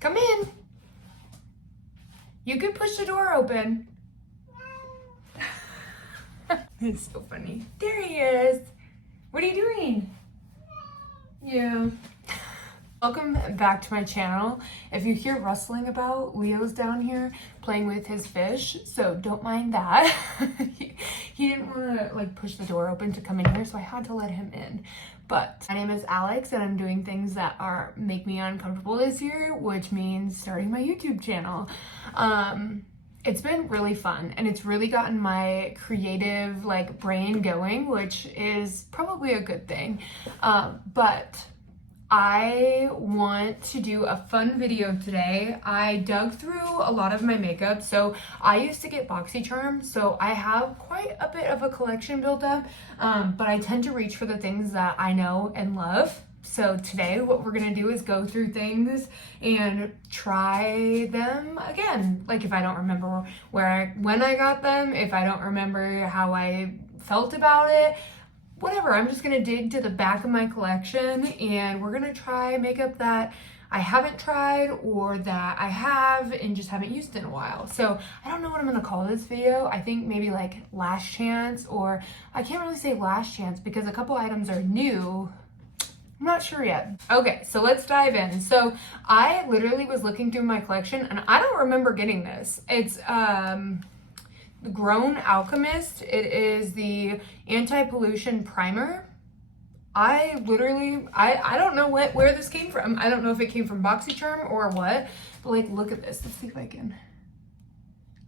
Come in. You can push the door open. It's so funny. There he is. What are you doing? Yeah. Welcome back to my channel. If you hear rustling about, Leo's down here playing with his fish, so don't mind that. he didn't want to like push the door open to come in here, so I had to let him in. But my name is Alex and I'm doing things that make me uncomfortable this year, which means starting my YouTube channel. It's been really fun and it's really gotten my creative brain going, which is probably a good thing. But I want to do a fun video today. I dug through a lot of my makeup. So I used to get BoxyCharm, so I have quite a bit of a collection built up, but I tend to reach for the things that I know and love. So today what we're gonna do is go through things and try them again. Like if I don't remember when I got them, if I don't remember how I felt about it, whatever, I'm just gonna dig to the back of my collection and we're gonna try makeup that I haven't tried or that I have and just haven't used in a while. So I don't know what I'm gonna call this video. I think maybe like last chance, or I can't really say last chance because a couple items are new. I'm not sure yet. Okay, so let's dive in. So I literally was looking through my collection and I don't remember getting this. It's Grown Alchemist. It is the anti-pollution primer. I don't know where this came from. I don't know if it came from BoxyCharm or what, but like look at this. Let's see if I can,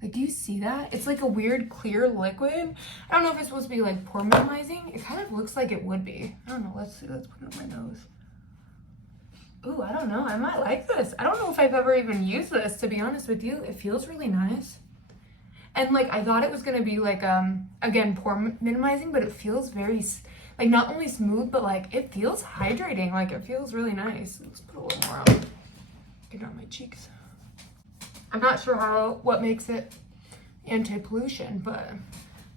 like, do you see that? It's like a weird clear liquid. I don't know if it's supposed to be like pore minimizing. It kind of looks like it would be. I don't know. Let's see. Let's put it on my nose. Ooh, I don't know. I might like this. I don't know if I've ever even used this, to be honest with you. It feels really nice. And like, I thought it was going to be like, again, pore minimizing, but it feels very, like, not only smooth, but like, it feels hydrating. Like, it feels really nice. Let's put a little more on. Get it on my cheeks. I'm not sure what makes it anti-pollution, but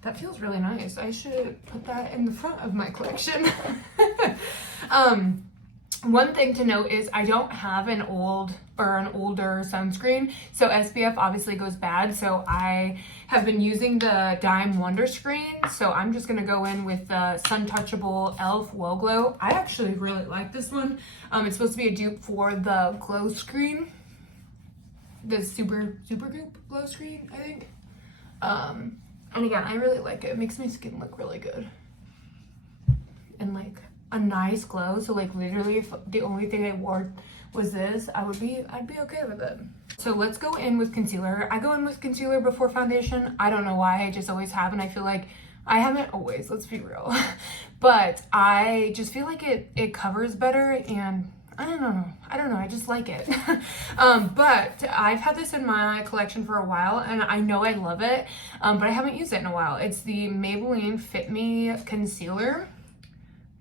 that feels really nice. I should put that in the front of my collection. One thing to note is I don't have an older sunscreen, so SPF obviously goes bad, so I have been using the Dime Wonder Screen, so I'm just gonna go in with the Sun Touchable e.l.f. Whoa Glow. I actually really like this one. It's supposed to be a dupe for the Glow Screen, the Super Goop Glow Screen, I think. And again, I really like it. It makes my skin look really good and like a nice glow. So like literally if the only thing I wore was this, I'd be okay with it. So let's go in with concealer. I go in with concealer before foundation. I don't know why, I just always have, and I feel like I haven't always, let's be real. But I just feel like it covers better, and I don't know, I just like it. But I've had this in my collection for a while and I know I love it, but I haven't used it in a while. It's the Maybelline Fit Me Concealer.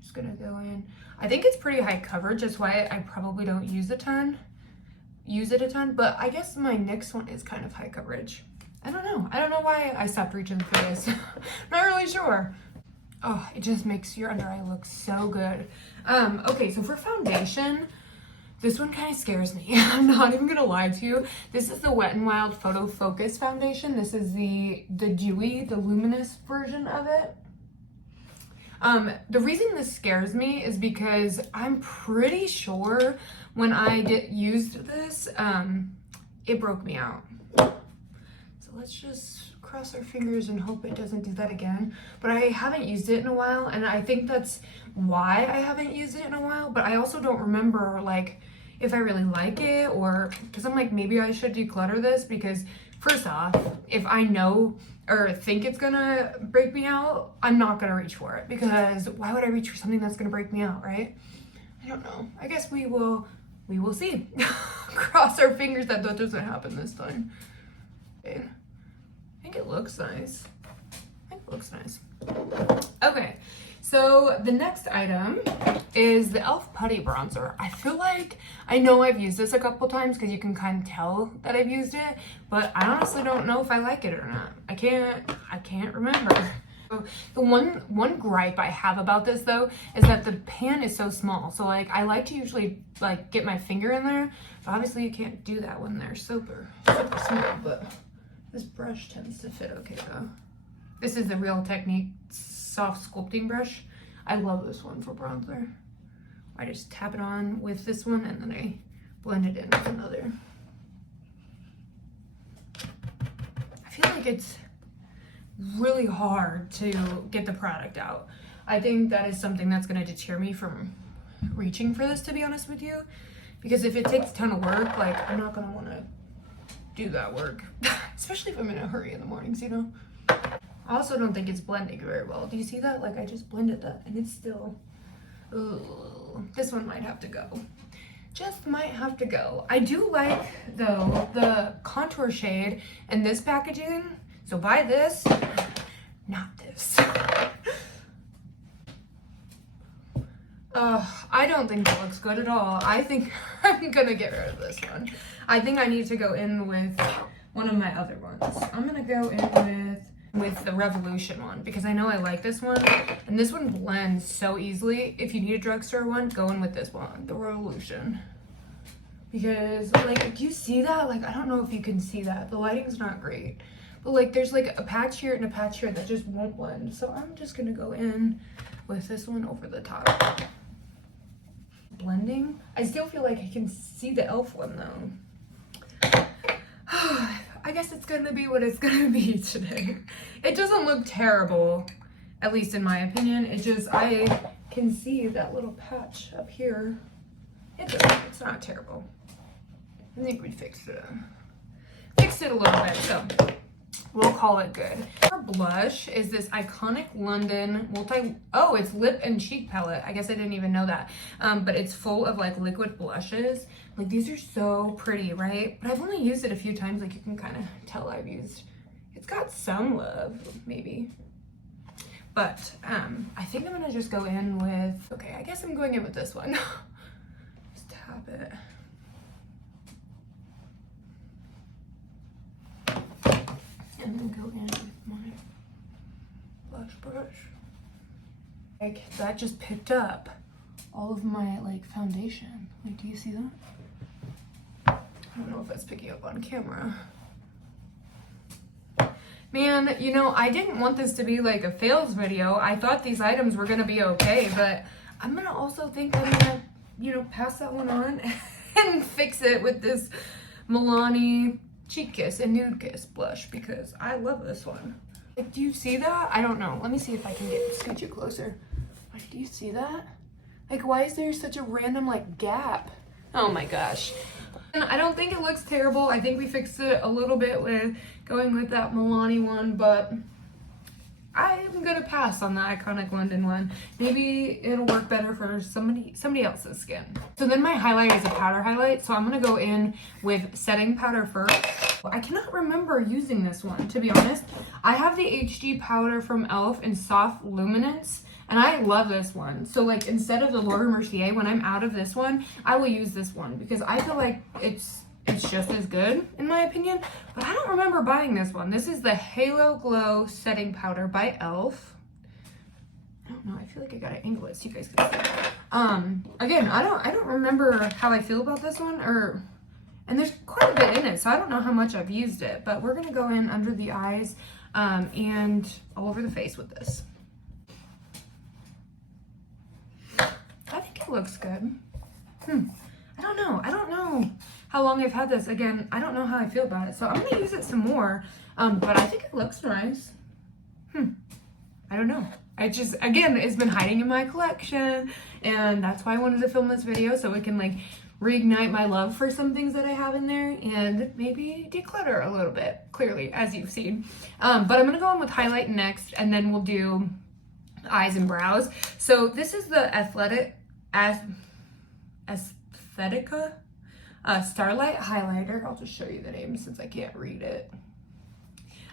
Just gonna go in. I think it's pretty high coverage, that's why I probably don't use it a ton, but I guess my next one is kind of high coverage. I don't know why I stopped reaching for this. Not really sure. Oh, it just makes your under eye look so good. Okay, so for foundation, this one kind of scares me. I'm not even gonna lie to you. This is the Wet n Wild Photo Focus Foundation. This is the dewy, the luminous version of it. The reason this scares me is because I'm pretty sure when I used this, it broke me out. So let's just cross our fingers and hope it doesn't do that again. But I haven't used it in a while, and I think that's why I haven't used it in a while. But I also don't remember like if I really like it, or because I'm like, maybe I should declutter this, because first off, if I know or think it's gonna break me out, I'm not gonna reach for it, because why would I reach for something that's gonna break me out, right? I don't know. I guess we will see. Cross our fingers that doesn't happen this time. Okay. I think it looks nice. Okay, so the next item is the e.l.f. Putty Bronzer. I feel like I know I've used this a couple times because you can kind of tell that I've used it, but I honestly don't know if I like it or not. I can't remember. So the one gripe I have about this though is that the pan is so small. So like I like to usually like get my finger in there, but obviously you can't do that when they're super small, but this brush tends to fit okay though. This is the Real Technique soft sculpting brush. I love this one for bronzer. I just tap it on with this one and then I blend it in with another. I feel like it's really hard to get the product out. I think that is something that's going to deter me from reaching for this, to be honest with you, because if it takes a ton of work, like I'm not going to want to do that work, especially if I'm in a hurry in the mornings, you know. I also don't think it's blending very well. Do you see that? Like I just blended that and it's still, ugh, this one might have to go. Just might have to go. I do like though the contour shade in this packaging. So buy this, not this. I don't think that looks good at all. I think I'm gonna get rid of this one. I think I need to go in with one of my other ones. I'm gonna go in with the Revolution one because I know I like this one, and this one blends so easily. If you need a drugstore one, go in with this one, the Revolution. Because like, do you see that? Like, I don't know if you can see that. The lighting's not great. But like there's like a patch here and a patch here that just won't blend. So I'm just gonna go in with this one over the top. Blending. I still feel like I can see the e.l.f. one though. I guess it's gonna be what it's gonna be today. It doesn't look terrible, at least in my opinion. It just, I can see that little patch up here. It's not terrible. I think we fixed it. Fixed it a little bit, so we'll call it good. Our blush is this iconic London it's lip and cheek palette. I guess I didn't even know that. But it's full of like liquid blushes. Like these are so pretty, right? But I've only used it a few times. Like you can kind of tell I've used, it's got some love maybe. But I think I'm gonna just go in with, okay, I guess I'm going in with this one. Just tap it. And then go in with my blush brush. Like that just picked up all of my like foundation. Like, do you see that? I don't know if that's picking up on camera. Man, you know, I didn't want this to be like a fails video. I thought these items were gonna be okay, but I'm gonna also think I'm gonna, you know, pass that one on and fix it with this Milani Cheek Kiss and Nude Kiss blush because I love this one. Like, do you see that? I don't know. Let me see if I can scoot you closer. Like, do you see that? Like, why is there such a random like gap? Oh my gosh. And I don't think it looks terrible. I think we fixed it a little bit with going with that Milani one, but I'm gonna pass on the iconic London one. Maybe it'll work better for somebody else's skin. So then my highlight is a powder highlight. So I'm gonna go in with setting powder first. I cannot remember using this one, to be honest. I have the HD powder from e.l.f. in Soft Luminance, and I love this one. So like instead of the Laura Mercier, when I'm out of this one, I will use this one because I feel like it's just as good in my opinion, but I don't remember buying this one. This is the Halo Glow Setting Powder by e.l.f. I don't know, I feel like I gotta angle it so you guys can see. Again, I don't remember how I feel about this one, and there's quite a bit in it, so I don't know how much I've used it, but we're gonna go in under the eyes and all over the face with this. I think it looks good. I don't know how long I've had this. Again, I don't know how I feel about it, so I'm gonna use it some more, but I think it looks nice. I don't know. I just, again, it's been hiding in my collection, and that's why I wanted to film this video, so it can like reignite my love for some things that I have in there and maybe declutter a little bit, clearly, as you've seen. But I'm gonna go in with highlight next, and then we'll do eyes and brows. So this is the Aesthetica Starlight Highlighter. I'll just show you the name since I can't read it.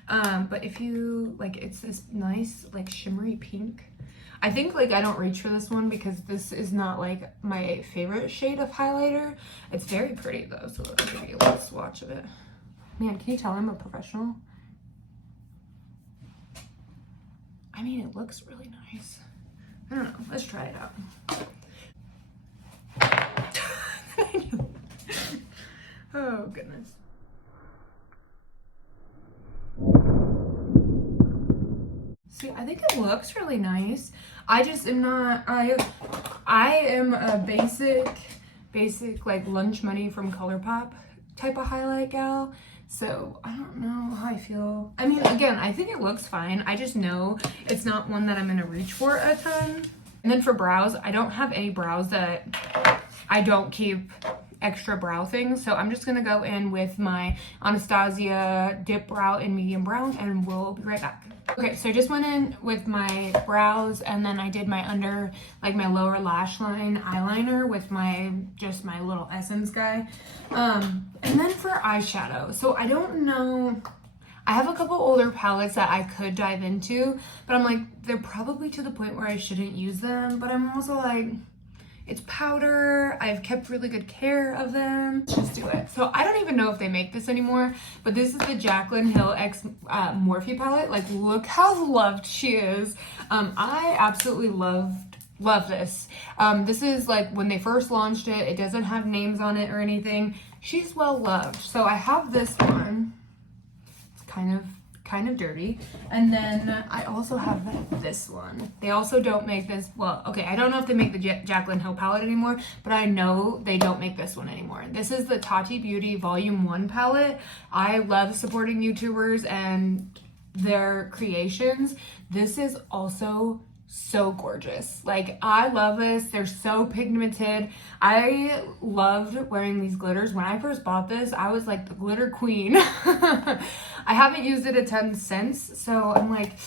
But if you like, it's this nice like shimmery pink. I think like I don't reach for this one because this is not like my favorite shade of highlighter. It's very pretty though, so I'll give you a little swatch of it. Man, can you tell I'm a professional? I mean, it looks really nice. I don't know, let's try it out. Oh goodness. See, I think it looks really nice. I just am not, I am a basic like lunch money from ColourPop type of highlight gal. So I don't know how I feel. I mean, again, I think it looks fine. I just know it's not one that I'm gonna reach for a ton. And then for brows, I don't have any brows that I don't keep extra brow things. So I'm just gonna go in with my Anastasia dip brow in medium brown and we'll be right back. Okay, so I just went in with my brows and then I did my under, like my lower lash line eyeliner with my, just my little Essence guy. And then for eyeshadow, so I don't know, I have a couple older palettes that I could dive into, but I'm like, they're probably to the point where I shouldn't use them, but I'm also like, it's powder. I've kept really good care of them. Let's just do it. So I don't even know if they make this anymore, but this is the Jaclyn Hill X Morphe palette. Like, look how loved she is. I absolutely love this. This is like when they first launched it. It doesn't have names on it or anything. She's well loved. So I have this one. It's kind of dirty, and then I also have this one. They also don't make this, well, okay, I don't know if they make the Jaclyn Hill palette anymore, but I know they don't make this one anymore. This is the Tati Beauty Volume 1 palette. I love supporting YouTubers and their creations. This is also so gorgeous. Like, I love this. They're so pigmented. I loved wearing these glitters. When I first bought this, I was like the glitter queen. I haven't used it a ton since, so I'm like,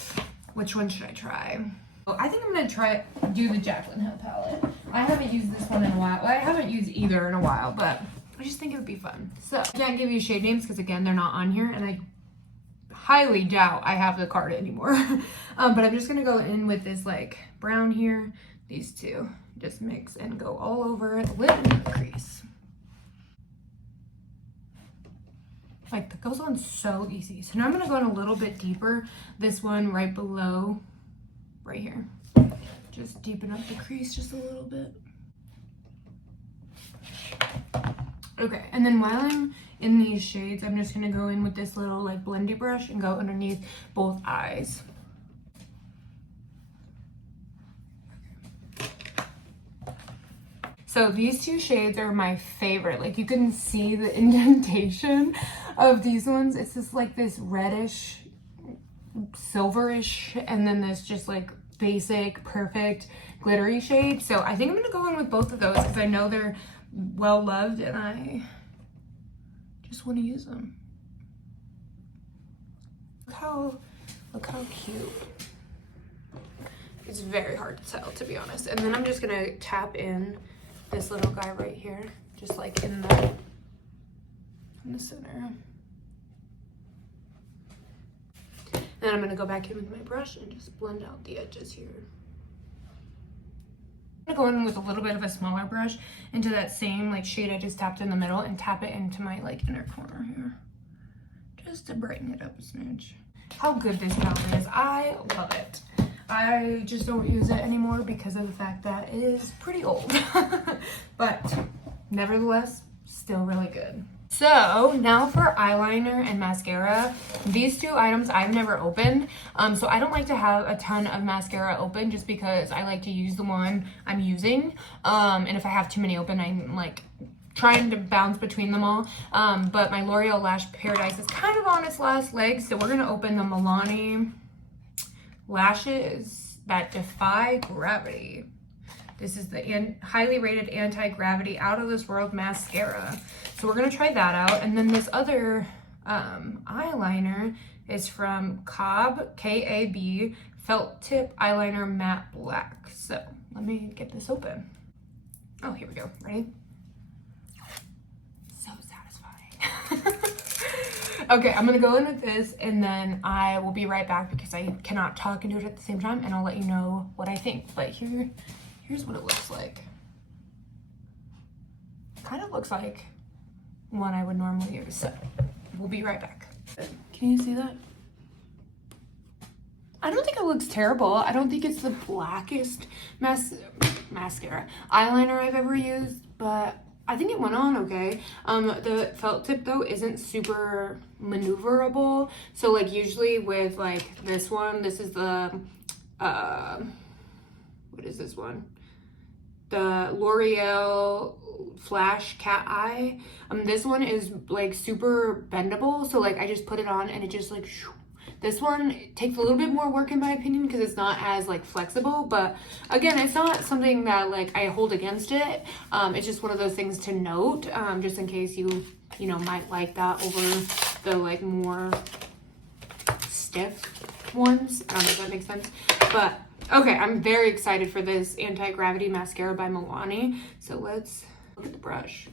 which one should I try? I think I'm gonna do the Jaclyn Hill palette. I haven't used this one in a while. Well, I haven't used either in a while, but I just think it would be fun. So I can't give you shade names because again, they're not on here, and I highly doubt I have the card anymore. But I'm just gonna go in with this like brown here, these two, just mix and go all over the lid and the crease. Like, that goes on so easy. So now I'm gonna go in a little bit deeper. This one right below, right here. Just deepen up the crease just a little bit. Okay, and then while I'm in these shades, I'm just gonna go in with this little like blendy brush and go underneath both eyes. So these two shades are my favorite. Like, you can see the indentation of these ones. It's just like this reddish, silverish, and then this just like basic, perfect, glittery shade. So I think I'm gonna go in with both of those because I know they're well loved and I just want to use them. Look how cute. It's very hard to tell, to be honest. And then I'm just gonna tap in this little guy right here, just like in the center. Then I'm gonna go back in with my brush and just blend out the edges here. I'm gonna go in with a little bit of a smaller brush into that same like shade I just tapped in the middle and tap it into my like inner corner here, just to brighten it up a smidge. How good this palette is. I love it. I just don't use it anymore because of the fact that it is pretty old. But nevertheless, still really good. So now for eyeliner and mascara. These two items I've never opened. So I don't like to have a ton of mascara open just because I like to use the one I'm using. And if I have too many open, I'm like trying to bounce between them all. But my L'Oreal Lash Paradise is kind of on its last legs. So we're gonna open the Milani lashes that defy gravity. This is the highly rated anti-gravity out of this world mascara. So we're gonna try that out. And then this other eyeliner is from Cobb, K-A-B, Felt Tip Eyeliner Matte Black. So let me get this open. Oh, here we go. Ready? So satisfying. Okay, I'm gonna go in with this and then I will be right back because I cannot talk and do it at the same time, and I'll let you know what I think. But here's what it looks like. Kind of looks like one I would normally use. So we'll be right back. Can you see that? I don't think it looks terrible. I don't think it's the blackest mascara eyeliner I've ever used, but I think it went on okay. The felt tip though isn't super maneuverable. So like usually with like this one, this is the, what is this one? The L'Oreal Flash Cat Eye. This one is like super bendable. So like I just put it on and it just like, shoo. This one takes a little bit more work in my opinion because it's not as like flexible, but again, it's not something that like I hold against it. It's just one of those things to note, just in case you know, might like that over the like more stiff ones. I don't know if that makes sense, but okay, I'm very excited for this Anti-Gravity Mascara by Milani. So let's look at the brush.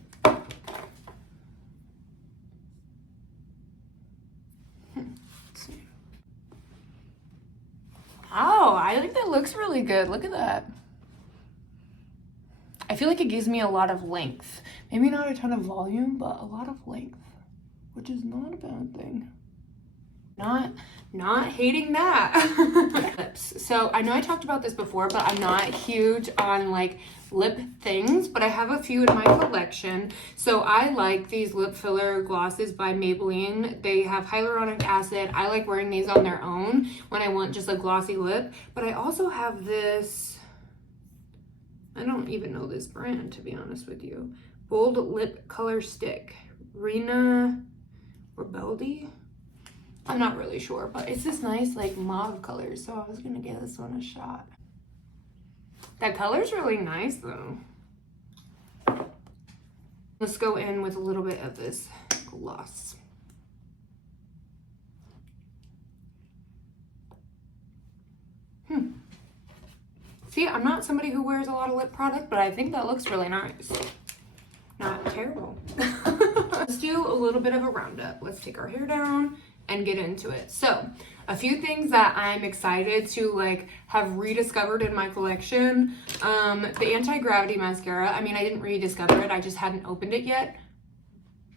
Oh, I think that looks really good. Look at that. I feel like it gives me a lot of length. Maybe not a ton of volume, but a lot of length, which is not a bad thing. Not hating that. Lips. So I know I talked about this before, but I'm not huge on like lip things, but I have a few in my collection. So I like these lip filler glosses by Maybelline. They have hyaluronic acid. I like wearing these on their own when I want just a glossy lip, but I also have this, I don't even know this brand to be honest with you. Bold Lip Color Stick, Rena Rebeldi. I'm not really sure, but it's this nice like mauve color, so I was gonna give this one a shot. That color's really nice though. Let's go in with a little bit of this gloss. See, I'm not somebody who wears a lot of lip product, but I think that looks really nice. Not terrible. Let's do a little bit of a roundup. Let's take our hair down and get into it. So a few things that I'm excited to like have rediscovered in my collection. The Anti-Gravity Mascara. I mean, I didn't rediscover it. I just hadn't opened it yet.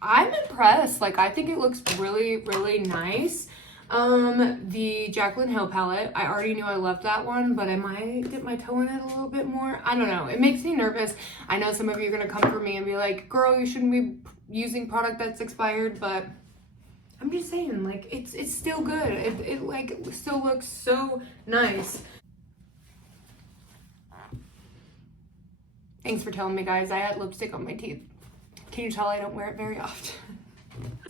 I'm impressed. Like, I think it looks really, really nice. The Jaclyn Hill palette. I already knew I loved that one, but I might dip my toe in it a little bit more. I don't know. It makes me nervous. I know some of you are going to come for me and be like, girl, you shouldn't be using product that's expired, but I'm just saying, like, it's still good. It like still looks so nice. Thanks for telling me, guys. I had lipstick on my teeth. Can you tell I don't wear it very often?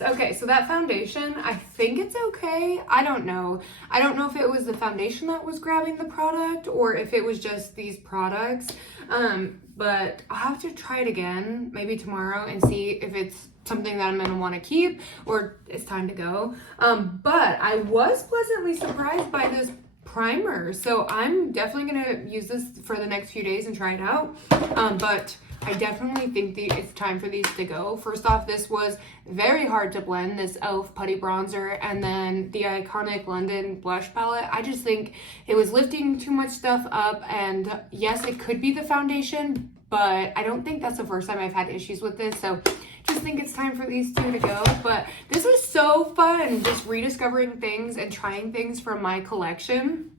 Okay, so that foundation, I think it's okay. I don't know. I don't know if it was the foundation that was grabbing the product or if it was just these products. But I'll have to try it again, maybe tomorrow, and see if it's something that I'm gonna wanna keep or it's time to go. But I was pleasantly surprised by this primer. So I'm definitely gonna use this for the next few days and try it out. But I definitely think it's time for these to go. First off, this was very hard to blend, this e.l.f. putty bronzer, and then the iconic London blush palette. I just think it was lifting too much stuff up, and yes, it could be the foundation, but I don't think that's the first time I've had issues with this, so just think it's time for these two to go. But this was so fun, just rediscovering things and trying things from my collection.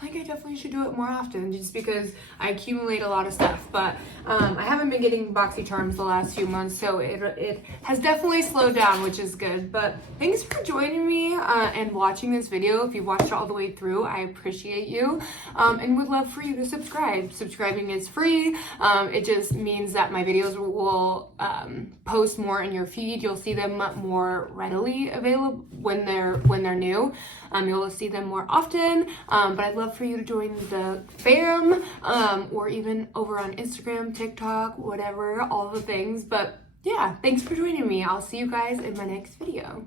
I think I definitely should do it more often just because I accumulate a lot of stuff, but I haven't been getting BoxyCharms the last few months, so it has definitely slowed down, which is good. But thanks for joining me and watching this video. If you watched it all the way through, I appreciate you and would love for you to subscribe. Subscribing is free. It just means that my videos will post more in your feed. You'll see them more readily available when they're new. You'll see them more often, but I'd love for you to join the fam or even over on Instagram, TikTok, whatever, all the things. But yeah, thanks for joining me. I'll see you guys in my next video.